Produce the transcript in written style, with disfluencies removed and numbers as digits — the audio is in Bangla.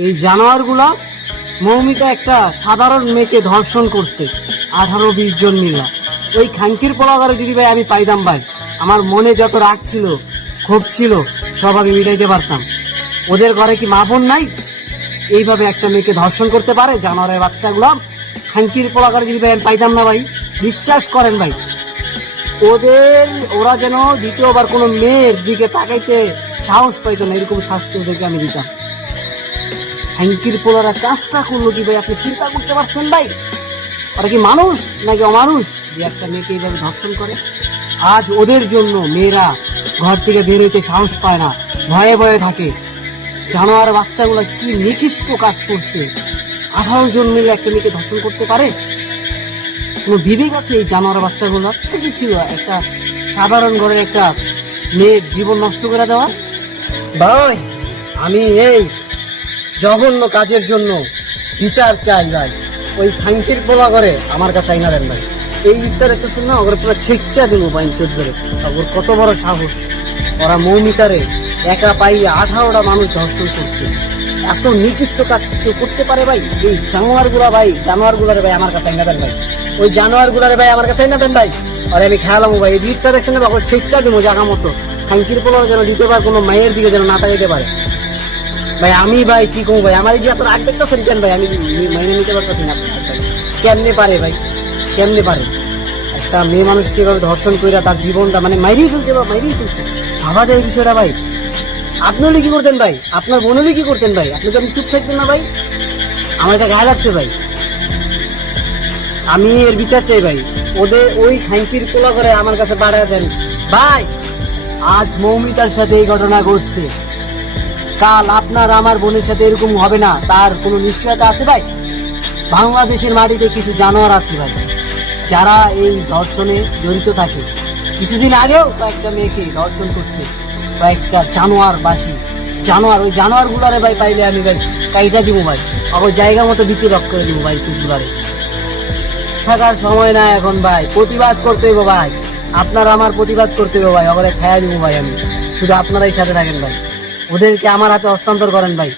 এই জানোয়ারগুলা মৌমিতা একটা সাধারণ মেয়েকে ধর্ষণ করছে 18-20 জন মিলা। ওই খাঙ্কির পোলাগারে যদি ভাই আমি পাইতাম ভাই, আমার মনে যত রাগ ছিল, ক্ষোভ ছিল, সব আমি মিটাইতে পারতাম। ওদের ঘরে কি মা বোন নাই? এইভাবে একটা মেয়েকে ধর্ষণ করতে পারে জানোয়ারের বাচ্চাগুলা? খাঙ্কির পোলাগারে যদি ভাই আমি পাইতাম না ভাই, বিশ্বাস করেন ভাই, ওরা যেন দ্বিতীয়বার কোনো মেয়ের দিকে তাকাইতে সাহস পাইতো না, এরকম শাস্তি ওদেরকে আমি দিতাম। খাঙ্কির পোলারা কাজটা করলো কি ভাই, আপনি চিন্তা করতে পারছেন ভাই? ওরা কি মানুষ নাকি অমানুষ যে একটা মেয়েকে এইভাবে ধর্ষণ করে? আজ ওদের জন্য মেয়েরা ঘর থেকে বের হইতে সাহস পায় না, ভয়ে ভয়ে থাকে। জানোয়ার বাচ্চাগুলা কি নিকৃষ্ট কাজ করছে! 18 জন মিলে একটা মেয়েকে ধর্ষণ করতে পারে? কোনো বিবেক আছে এই জানোয়ার বাচ্চাগুলো? কি ছিল একটা সাধারণ ঘরের একটা মেয়ের জীবন নষ্ট করে দেওয়া? ভাই আমি এই জঘন্য কাজের জন্য বিচার চাই ভাই। ওই খাঙ্কির পোলা করে আমার কাছে আইনা দেন ভাই। এই ইটটা দেখতেছেন না, ওরা পুরো ছেঁচা দিব বাইন চোদ ধরে। ওর কত বড় সাহস! ওরা মৌমিতারে একা পাইয়ে 18টা মানুষ ধর্ষণ করছে। এত নিকৃষ্ট কাজ কেউ করতে পারে ভাই? এই জানোয়ারগুলারে ভাই আমার কাছে আইনা দেন ভাই। ওই জানোয়ারগুলারে ভাই আমার কাছে আইনা দেন ভাই। আর আমি খেয়ালাম ভাই, এই ইটটা দেখছেন না, ওর ছেঁচা দিব জায়গা মতো। খাঙ্কির পোলা যেন দ্বিতীয়বার কোনো মায়ের দিকে যেন না তাকাইতে পারে ভাই। আমি ভাই কি কমু ভাই, আমার এই যে এত রাগ দেখতেছেন কেন ভাই? আমি মাইনে নিতে পারতেছি না। কেমনে পারে ভাই, কেমনে পারে একটা মেয়ে মানুষ কিভাবে ধর্ষণ করে তার জীবনটা মানে মাইরেই ফেলছে? ভাবা যায় বিষয়টা ভাই। আপনি হলে কি করতেন ভাই? আপনার বোন হলে কি করতেন ভাই? আপনি তো আমি চুপ থাকতেন না ভাই? আমার এটা গায়ে লাগছে ভাই। আমি এর বিচার চাই ভাই। ওই খাঙ্কির পোলা করে আমার কাছে বাড়ায় দেন ভাই। আজ মৌমিতার সাথে এই ঘটনা ঘটছে, কাল আপনার আমার বোনের সাথে এরকম হবে না, তার কোনো নিশ্চয়তা আছে ভাই? বাংলাদেশের মাটিতে কিছু জানোয়ার আছে ভাই, যারা এই ধর্ষণে জড়িত থাকে। কিছুদিন আগেও কয়েকটা মেয়েকে ধর্ষণ করছে কয়েকটা জানোয়ার। ওই জানোয়ার গুলারে ভাই পাইলে আমি ভাই কাইটা দিব ভাই, ওই জায়গা মতো বিচি রক করে দিব ভাই। চুপ গুলারে থাকার সময় না এখন ভাই, প্রতিবাদ করতে হইব ভাই। আপনার আমার প্রতিবাদ করতে হইব ভাই, ওখানে খাইয়া দিব ভাই আমি। শুধু আপনারাই সাথে থাকেন ভাই, ওদেরকে আমার হাতে হস্তান্তর করেন ভাই।